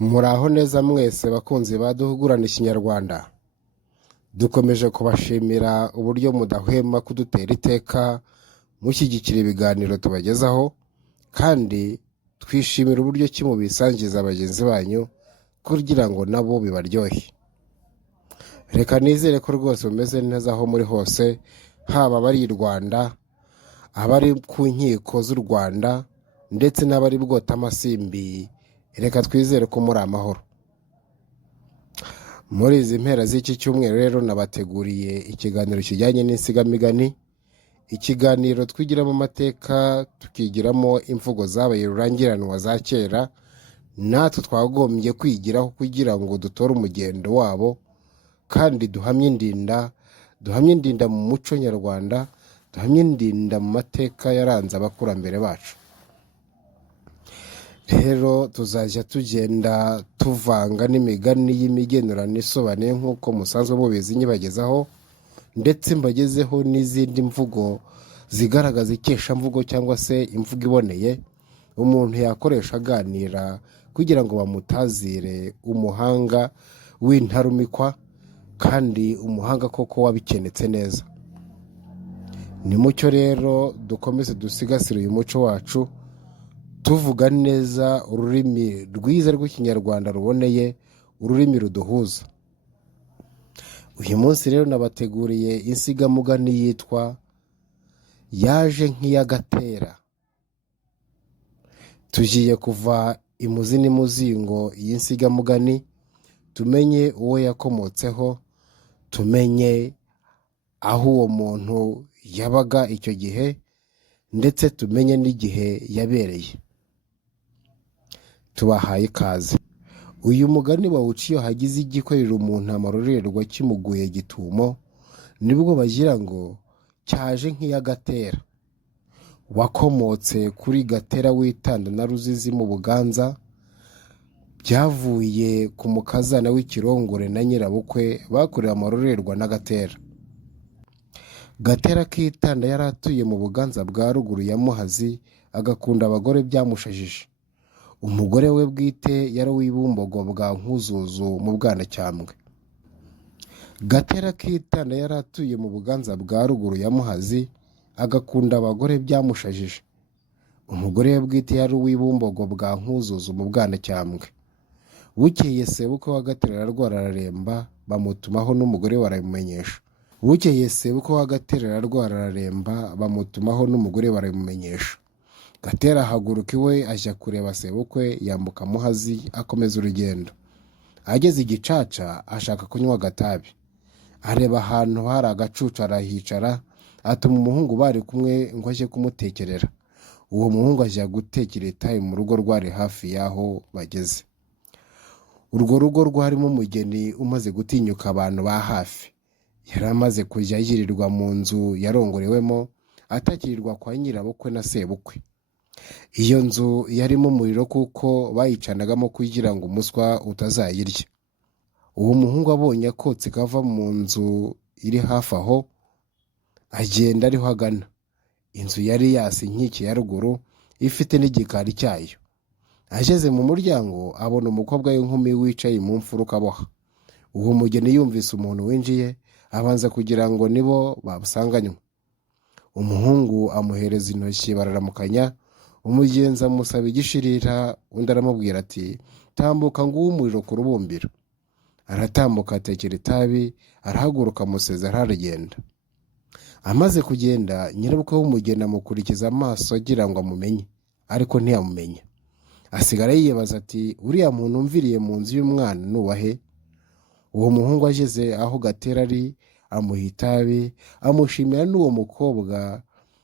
Muraho neza mwese bakunzi ba Duhugurane Ikinyarwanda. Dukomeje kubashimira uburyo mudahwema kudutera iteka mushyigikira ibiganiro tubagezaho, kandi twishimira uburyo ki mubisangiza bagenzi banyu kugira ngo nabo bibaryohe. Reka nizere ko rwose mumeze neza aho muri hose, haba abari i Rwanda, abari ku nkiko z'u Rwanda ndetse n'abari bwota amasimbi. Reka twizere ko muri amahoro. Muri izi mpera z'iki cyumweru rero nabateguriye ikiganiro kijyanye n'insigamigani, ikiganiro twigiramo amateka, tukigiramo imvugo zabaye rurangiranwa za kera, natwe twagombye kwigiraho kugira ngo dutore umugendo wabo, kandi duhamye indinda mu muco nyarwanda, duhamye indinda mu mateka yaranze abakurambere bacu. Rero tuzajya tugenda tuvanga n'imigani y'imigenurano isobanuye nk'uko musanzwe mubizi nyibagezaho, ndetse mbagezeho n'izindi mvugo zigaragaza ikeshamvugo cyangwa se imvugo iboneye umuntu yakoresha aganira kugira ngo bamutazire umuhanga w'intarumikwa, kandi umuhanga koko wabikenetse neza. Ni mucyo rero dukomeze dusigasire uyu muco wacu, tuvuga neza ururimi rwiza rw'ikinyarwanda ruboneye, ururimi ruduhuza. Uyu munsi rero nabateguriye insigamugani yitwa yaje nk'iya gatera. Tugiye kuva imuzi n'imuzingo y'insigamugani, tumenye uwo yakomotseho, tumenye aho uwo muntu yabaga icyo gihe, ndetse tumenye n'igihe yabereye. Tubahaye ikaze. Uyu mugani bawuca iyo hagize igikorera umuntu amarorerwa kimuguye gitumo, nibwo bagira ngo cyaje nk'iya gatera. Wakomotse kuri Gatera w'Itanda na Ruzizi mu Buganza, byavuye ku mukazana w'ikirongore na nyirabukwe bakorewe amarorerwa na Gatera. Gatera k'Itanda yari atuye mu Buganza bwa ruguru ya Muhazi, agakunda abagore byamushajije. Umugore we bwite yari uw'ibumbogo bwa Nkuzuzu mu Bwanacyambwe. Gatera k'Itanda yari atuye mu Buganza bwa ruguru ya Muhazi, agakunda abagore byamushajije. Umugore we bwite yari uw'ibumbogo bwa Nkuzuzu mu Bwanacyambwe. Bukeye sebukwe wa Gatera ararwara araremba, bamutumaho n'umugore we arabimumenyesha. Bukeye sebukwe wa Gatera ararwara araremba, bamutumaho n'umugore barabimumenyesha. Gatera ahaguruka iwe ajya kureba sebukwe, yambuka Muhazi akomeza urugendo. Ageze igicaca ashaka kunywa agatabi. Areba ahantu hari agacucu arahicara, atuma umuhungu bari kumwe ngo ajye kumutekerera. Uwo muhungu ajya gutekera itabi mu rugo rwari hafi y'aho bageze. Urwo rugo rwarimo umugeni umaze gutinyuka abantu ba hafi. Yari amaze kujya yirirwa mu nzu yarongorewemo, atakirirwa kwa nyirabukwe na sebukwe. Iyo nzu yarimo umuriro kuko bayicanagamo kugira ngo umuswa utazayirya. Uwo muhungu abonye akotsi kava mu nzu iri hafi aho, agenda ariho agana. Inzu yari yasi inkike ya ruguru, ifite n'igikari cyayo. Ageze mu muryango abona umukobwa w'inkumi wicaye mu mfuruka aboha. Uwo mugeni yumvise umuntu winjiye, abanza kugira ngo nibo babusanganywe. Umuhungu amuhereza intoki bararamukanya. Umugenzi amusaba igishirira, undi aramubwira ati tambuka nguwo umuriro ku rubumbiro. Aratambuka atekera itabi, arahaguruka amusezera aragenda. Amaze kugenda, nyirabukwe w'umugeni amukurikiza amaso agira ngo amumenye, ariko ntiyamumenya. Asigara yibaza ati uriya muntu umviriye mu nzu y'umwana nuwahe? Uwo muhungu ageze aho Gatera ari, amuha itabi, amushimira n'uwo mukobwa,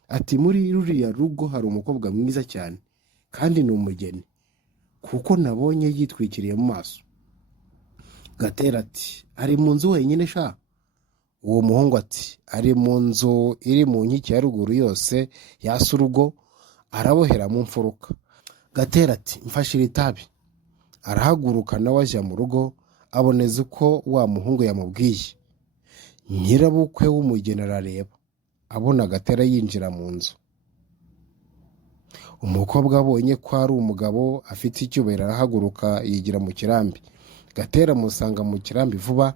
ati muri ruriya rugo hari umukobwa mwiza cyane, kandi ni umugeni, kuko nabonye yitwikiriye mu maso. Gatera ati ari mu nzu wenyine sha? Uwo muhungu ati ari mu nzu iri mu nkike ya ruguru yose yasa urugo, arabohera mu mfuruka. Gatera ati mfashira itabi. Arahaguruka nawe ajya mu rugo, aboneza uko wa muhungu yamubwiye. Nyirabukwe w'umugeni arareba, abona Gatera yinjira mu nzu. Umukobwa abonye ko ari umugabo afite icyubahiro arahaguruka yigira mu kirambi. Gatera amusanga mu kirambi vuba.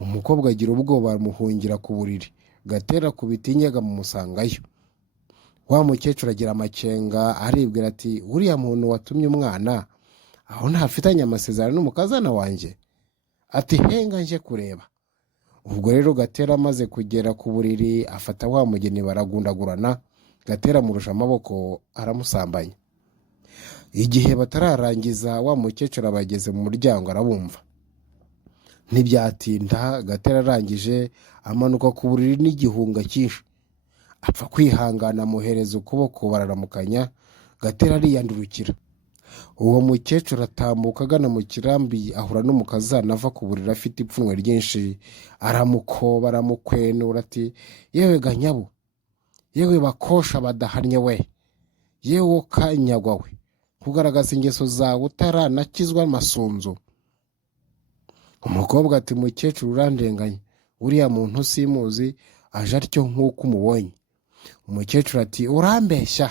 Umukobwa agira ubwoba amuhungira ku buriri. Gatera akubita inyega amusangayo. Wa mukecuru agira amakenga aribwira ati uriya muntu watumye umwana aho ntafitanye amasezerano n'umukazana wanjye? Ati henga nje kureba. Ubwo rero Gatera amaze kugera ku buriri afata wa mugeni baragundagurana. Gatera amurusha amaboko aramusambanya. Igihe batararangiza wa mukecuru abageze mu muryango arabumva. Ntibyatinda Gatera arangije amanuka ku buriri n'igihunga cyinshi. Apfa kwihangana amuhereza ukuboko bararamukanya. Gatera ariyandurukira. Uwo mukecuru atambuka agana mu kirambi ahura n'umukazana ava ku buriri afite ipfunwe ryinshi. Aramukoba aramukwenura ati yewe ganyabo, yewe bakosha badahannye we, yewe kanyagwa we, kugaragaza ingeso zawe utaranakizwa amasunzu. Umukobwa ati mukecuru urandenganya, uriya muntu simuzi aje atyo nk'uko umubonye. Umukecuru ati urambeshya,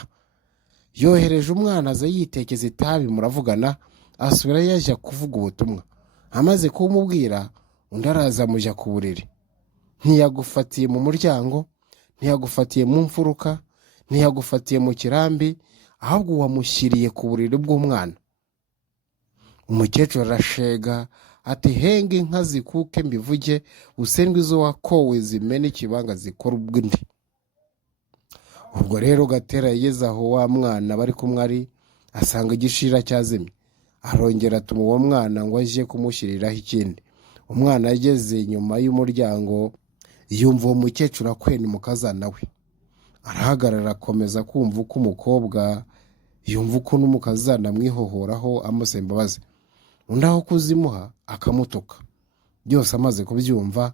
yohereje umwana aza yitekeza itabi muravugana, asubira yajya kuvuga ubutumwa. Amaze kumubwira undi araza amujya ku buriri. Ntiyagufatiye mu muryango, ntiyagufatiye mu mfuruka, ntiyagufatiye mu kirambi, ahubwo wamushyiriye ku buriri bw'umwana. Umukecuru arashega ati henga inka zikuke mbivuge, usendwe izo wakowe zimene ikibanga zikora ubw'indi. Ubwo rero Gatera yageze aho wa mwana bari kumwe ari, asanga igishira cyazimye. Arongera atuma uwo mwana ngo ajye kumushyiriraho ikindi. Umwana ageze inyuma y'umuryango yumva uwo mukecuru akwena umukazana we. Arahagarara akomeza kumva uko umukobwa yumva uko n'umukazana amwihohoraho amusaba imbabazi. Undi aho kuzimuha akamutuka. Byose amaze kubyumva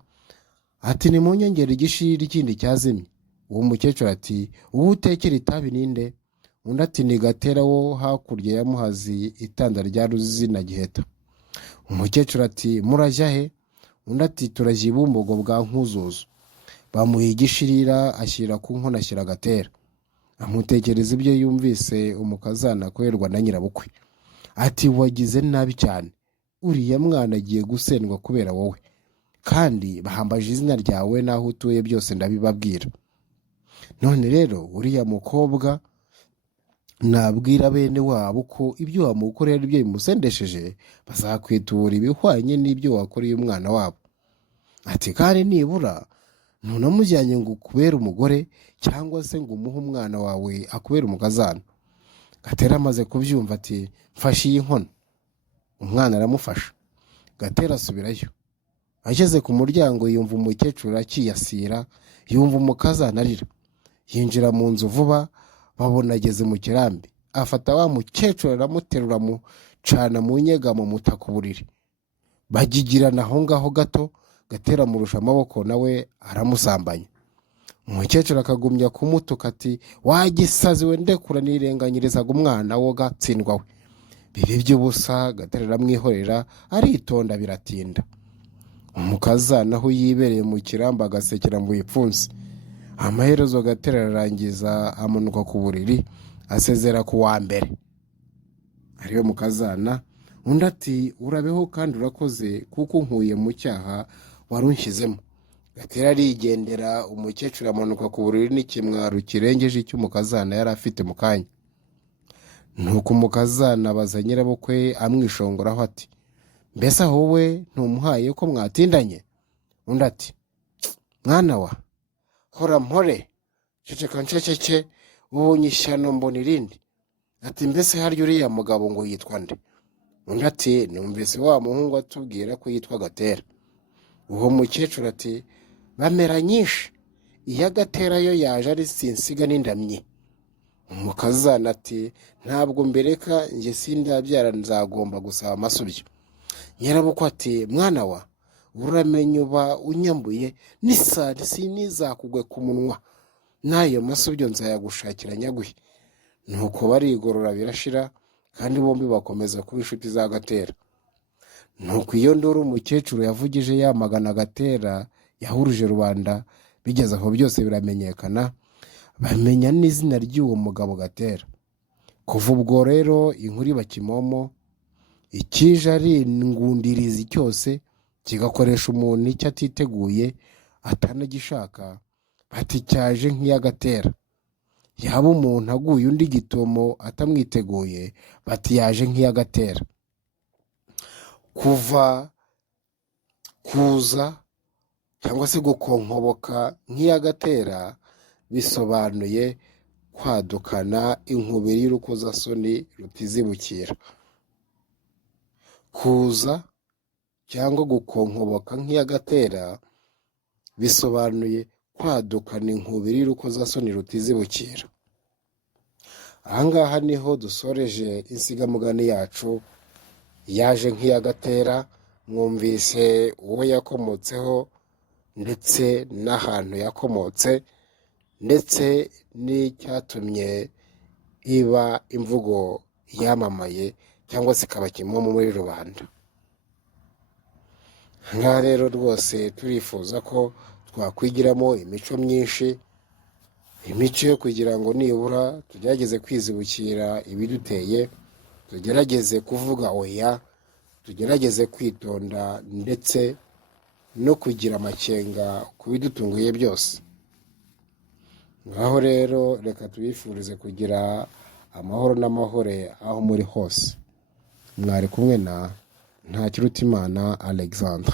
ati nimunyongere igishira ikindi cyazimye. Uwo mukecuru ati ubu utekera itabi ninde? Undi ati ni Gatera wo hakurya ya Muhazi itanda rya Ruzi na Giheta. Umukecuru ati murajya he? Undi ati turajya ibumbogo bwa Nkuzuzu. Bamuha igishirira ashyira ku nkono ashyira Gatera. Amutekereza ibyo yumvise umukazana akorerwa na nyirabukwe. Ati wagize nabi cyane, uriya mwana agiye gusendwa kubera wowe, kandi bahambaje izina ryawe n'aho utuye byose ndabibabwira. None rero uriya mukobwa nabwira bene wabo ko ibyo wamukorera ari byo bimusendesheje, bazakwitura ibihwanye n'ibyo wakoreye umwana wabo. Ati kandi nibura ntunamujyanye ngo ukubere umugore cyangwa se ngo umuhe umwana wawe akubere umukazana. Gatera amaze kubyumva ati mfashe iyi nkono. Umwana aramufasha. Gatera asubirayo. Ageze ku muryango yumva umukecuru akiyasira, yumva umukazana arira. Yinjira mu nzu vuba, babona ageze mu kirambi. Afata wa mukecuru aramuterura amucana mu nyegamo muta ku buriri. Bagigirana aho ngaho gato. Gatera amurusha amaboko nawe aramusambanya. Umukecuru akagumya kumutuka ati wagisazi we, ndekura nirenganyirizaga umwana wo gatsindwa we. Bibi by'ubusa Gatera aramwihorera aritonda biratinda. Umukazana aho yibereye mu kirambi agasekera mu ipfunsi. Amaherezo Gatera ararangiza amanuka ku buriri asezera ku wa mbere ariwe mukazana. Undi ati urabeho kandi urakoze kuko nkuye mu cyaha warunshyizemo. Gatera arigendera. Umukecuru amanuka ku buriri n'ikimwaro kirengeje icy'umukazana yari afite mu kanya. Nuko umukazana abaza nyirabukwe amwishongoraho ati mbese wowe ntumuhaye ko mwatindanye? Undi ati mwana wa hora mpore, ceceka nceceke, ubonye ishyano mbona irindi. Ati mbese harya uriya mugabo ngo yitwa nde? Undi ati numvise wa muhungu atubwira ko yitwa Gatera. Uwo mukecuru ati bamera nyinshi, iya Gatera yo yaje ari sinsiga n'indamyi. Umukazana ati ntabwo mbereka njye sindabyara, nzagomba gusaba amasubyo. Nyirabukwe ati mwana wa uramenye uba unyambuye n'isari sinizakugwe ku munwa, n'ayo masubyo nzayagushakira nyaguhe. Nuko barigorora birashira, kandi bombi bakomeza kuba inshuti za Gatera. Nuko iyo nduru umukecuru yavugije yamagana Gatera yahuruje rubanda. Bigeze aho byose biramenyekana, bamenya n'izina ry'uwo mugabo Gatera kuva ubwo rero inkuru iba kimomo, ikije ari ingundirizi cyose kigakoresha umuntu icyo atiteguye atanagishaka, bati cyaje nk'iya gatera. Yaba umuntu aguye undi gitomo atamwiteguye, bati yaje nk'iya gatera. Kuza cyangwa se gukonkoboka nk'iya gatera bisobanuye kwadukana inkubiri y'urukozasoni rutizibukira. Kuza cyangwa gukonkoboka nk'iya gatera bisobanuye kwadukana inkubiri y'urukozasoni rutizibukira. Ahangaha niho dusoreje insigamugani yacu yaje nk'iya gatera. Mwumvise uwo yakomotseho ndetse n'ahantu yakomotse, ndetse n'icyatumye iba imvugo yamamaye cyangwa se ikaba kimomo muri rubanda. Ngaha rero rwose turifuza ko twakwigiramo imico myinshi, imico yo kugira ngo nibura tugerageze kwizibukira ibiduteye, tugerageze kuvuga oya, tugerageze kwitonda ndetse no kugira amakenga ku bidutunguye byose. Ngaho rero reka tubifurize kugira amahoro n'amahore aho muri hose. Mwari kumwe na Ntakirutimana Alexandre.